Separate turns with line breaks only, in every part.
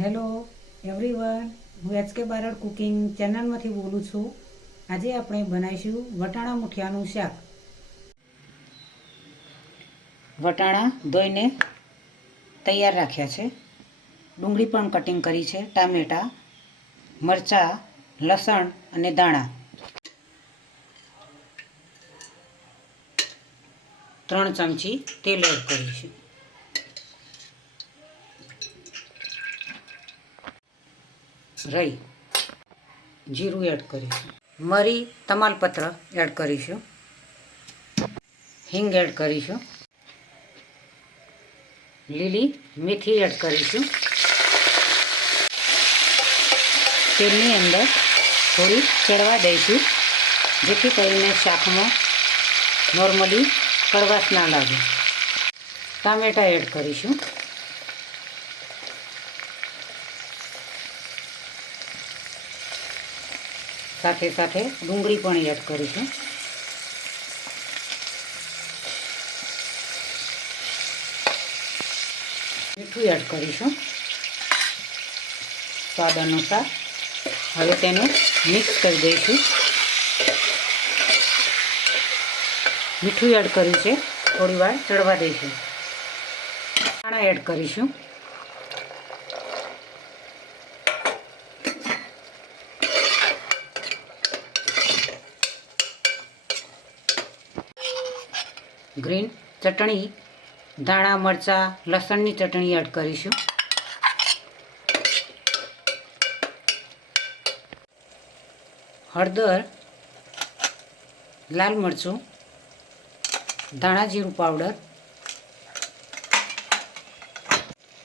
Hello everyone હું HK Barad cooking ચેનલમાંથી બોલું છું. આજે આપણે બનાવીશું વટાણા મુઠિયાનું શાક. વટાણા ધોઈને તૈયાર રાખ્યા છે. ડુંગળી પણ કટિંગ કરી છે. ટામેટાં, મરચાં, લસણ અને દાણા ત્રણ ચમચી તેલ એડ કરીશું. રહી. જીરું એડ કરીશું. મરી તમાલપત્ર એડ કરીશું. હિંગ એડ કરીશું. લીલી મેથી એડ કરીશું. તેલની અંદર થોડી ચડવા દઈશું, જેથી કરીને શાકમાં નોર્મલી કડવાશ ના લાગે. ટામેટાં એડ કરીશું. સાથે સાથે ડુંગળી પણ એડ કરીશું મીઠું એડ કરીશું. સ્વાદ અનુસાર હવે તેને મિક્સ કરી દઈશું. મીઠું એડ કર્યું છે. થોડી વાર ચડવા દઈશું. દાણા એડ કરીશું. ગ્રીન ચટણી, ધાણા, મરચાં, લસણની ચટણી એડ કરીશું. હળદર, લાલ મરચું, ધાણા જીરું પાવડર,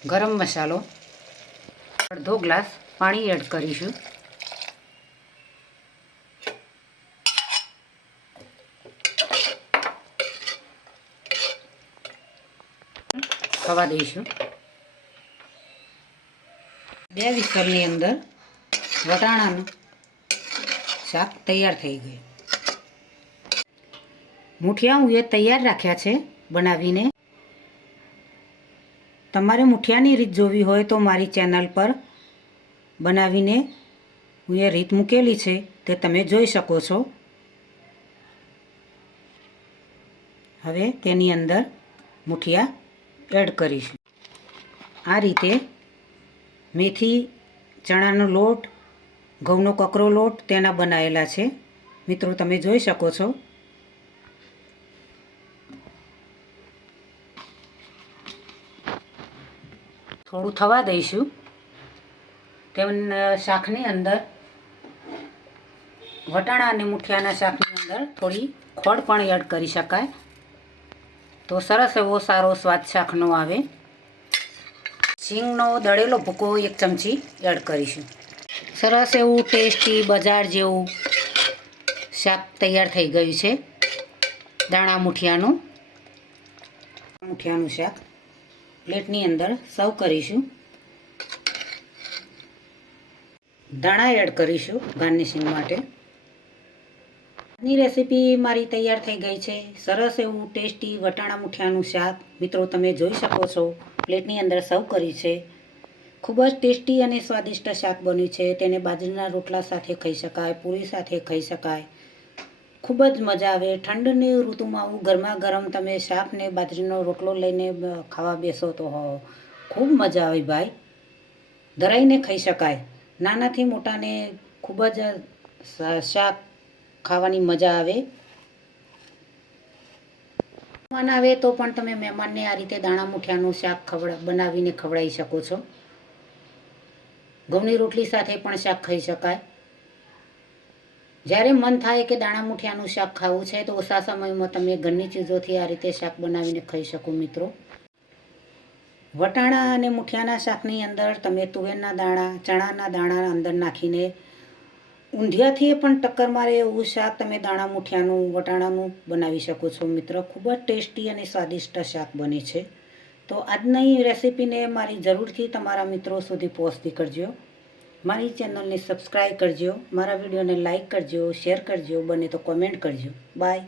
ગરમ મસાલો, અડધો ગ્લાસ પાણી એડ કરીશું. થવા દઈશું. બે વિસ્તરની અંદર વટાણાનું શાક તૈયાર થઈ ગયું. મુઠિયા હું એ તૈયાર રાખ્યા છે બનાવીને. તમારે મુઠિયાની રીત જોવી હોય તો મારી ચેનલ પર બનાવીને હું એ રીત મૂકેલી છે, તે તમે જોઈ શકો છો. હવે તેની અંદર મુઠિયા એડ કરીશું. આ રીતે મેથી, ચણાનો લોટ, ઘઉંનો કકરો લોટ તેના બનાવેલા છે. મિત્રો, તમે જોઈ શકો છો. થોડું થવા દઈશું. તેમને શાકની અંદર, વટાણા અને મુઠિયાના શાકની અંદર થોડી ખોળ પણ એડ કરી શકાય. તો સરસ એવો સારો સ્વાદ શાકનો આવે. સિંગનો દળેલો ભૂકો એક ચમચી એડ કરીશું. સરસ એવું ટેસ્ટી બજાર જેવું શાક તૈયાર થઈ ગયું છે. દાણા મુઠિયાનું મુઠિયાનું શાક પ્લેટની અંદર સર્વ કરીશું. દાણા એડ કરીશું ગાર્નિશિંગ માટે. આજની રેસીપી મારી તૈયાર થઈ ગઈ છે. સરસ એવું ટેસ્ટી વટાણા મુઠિયાનું શાક. મિત્રો, તમે જોઈ શકો છો, પ્લેટની અંદર સર્વ કરી છે. ખૂબ જ ટેસ્ટી અને સ્વાદિષ્ટ શાક બન્યું છે. તેને બાજરીના રોટલા સાથે ખાઈ શકાય, પૂરી સાથે ખાઈ શકાય. ખૂબ જ મજા આવે. ઠંડની ઋતુમાં આવું ગરમા ગરમ તમે શાકને, બાજરીનો રોટલો લઈને ખાવા બેસો તો હો. ખૂબ મજા આવે ભાઈ. ધરાઈને ખાઈ શકાય. નાનાથી મોટાને ખૂબ જ શાક ખાવાની મજા આવે. મહેમાન આવે તો પણ તમે મહેમાનને આ રીતે દાણા મુઠિયાનું શાક ખવડા, બનાવીને ખવડાવી શકો છો. ઘઉંની રોટલી સાથે પણ શાક ખાઈ શકાય. જ્યારે મન થાય કે દાણા મુઠિયાનું શાક ખાવું છે, તો ઓછા સમયમાં તમે ઘરની ચીજોથી આ રીતે શાક બનાવીને ખાઈ શકો મિત્રો. વટાણા અને મુઠિયાના શાકની અંદર તમે તુવેરના દાણા, ચણાના દાણા અંદર નાખીને ઊંધિયાથી પણ ટક્કર મારે એવું શાક તમે દાણા મુઠિયાનું, વટાણાનું બનાવી શકો છો મિત્ર. ખૂબ જ ટેસ્ટી અને સ્વાદિષ્ટ શાક બને છે. તો આજની રેસીપીને મારી જરૂરથી તમારા મિત્રો સુધી પહોંચતી કરજો. મારી ચેનલને સબસ્ક્રાઈબ કરજો, મારા વિડીયોને લાઈક કરજો, શેર કરજો, બને તો કોમેન્ટ કરજો. બાય.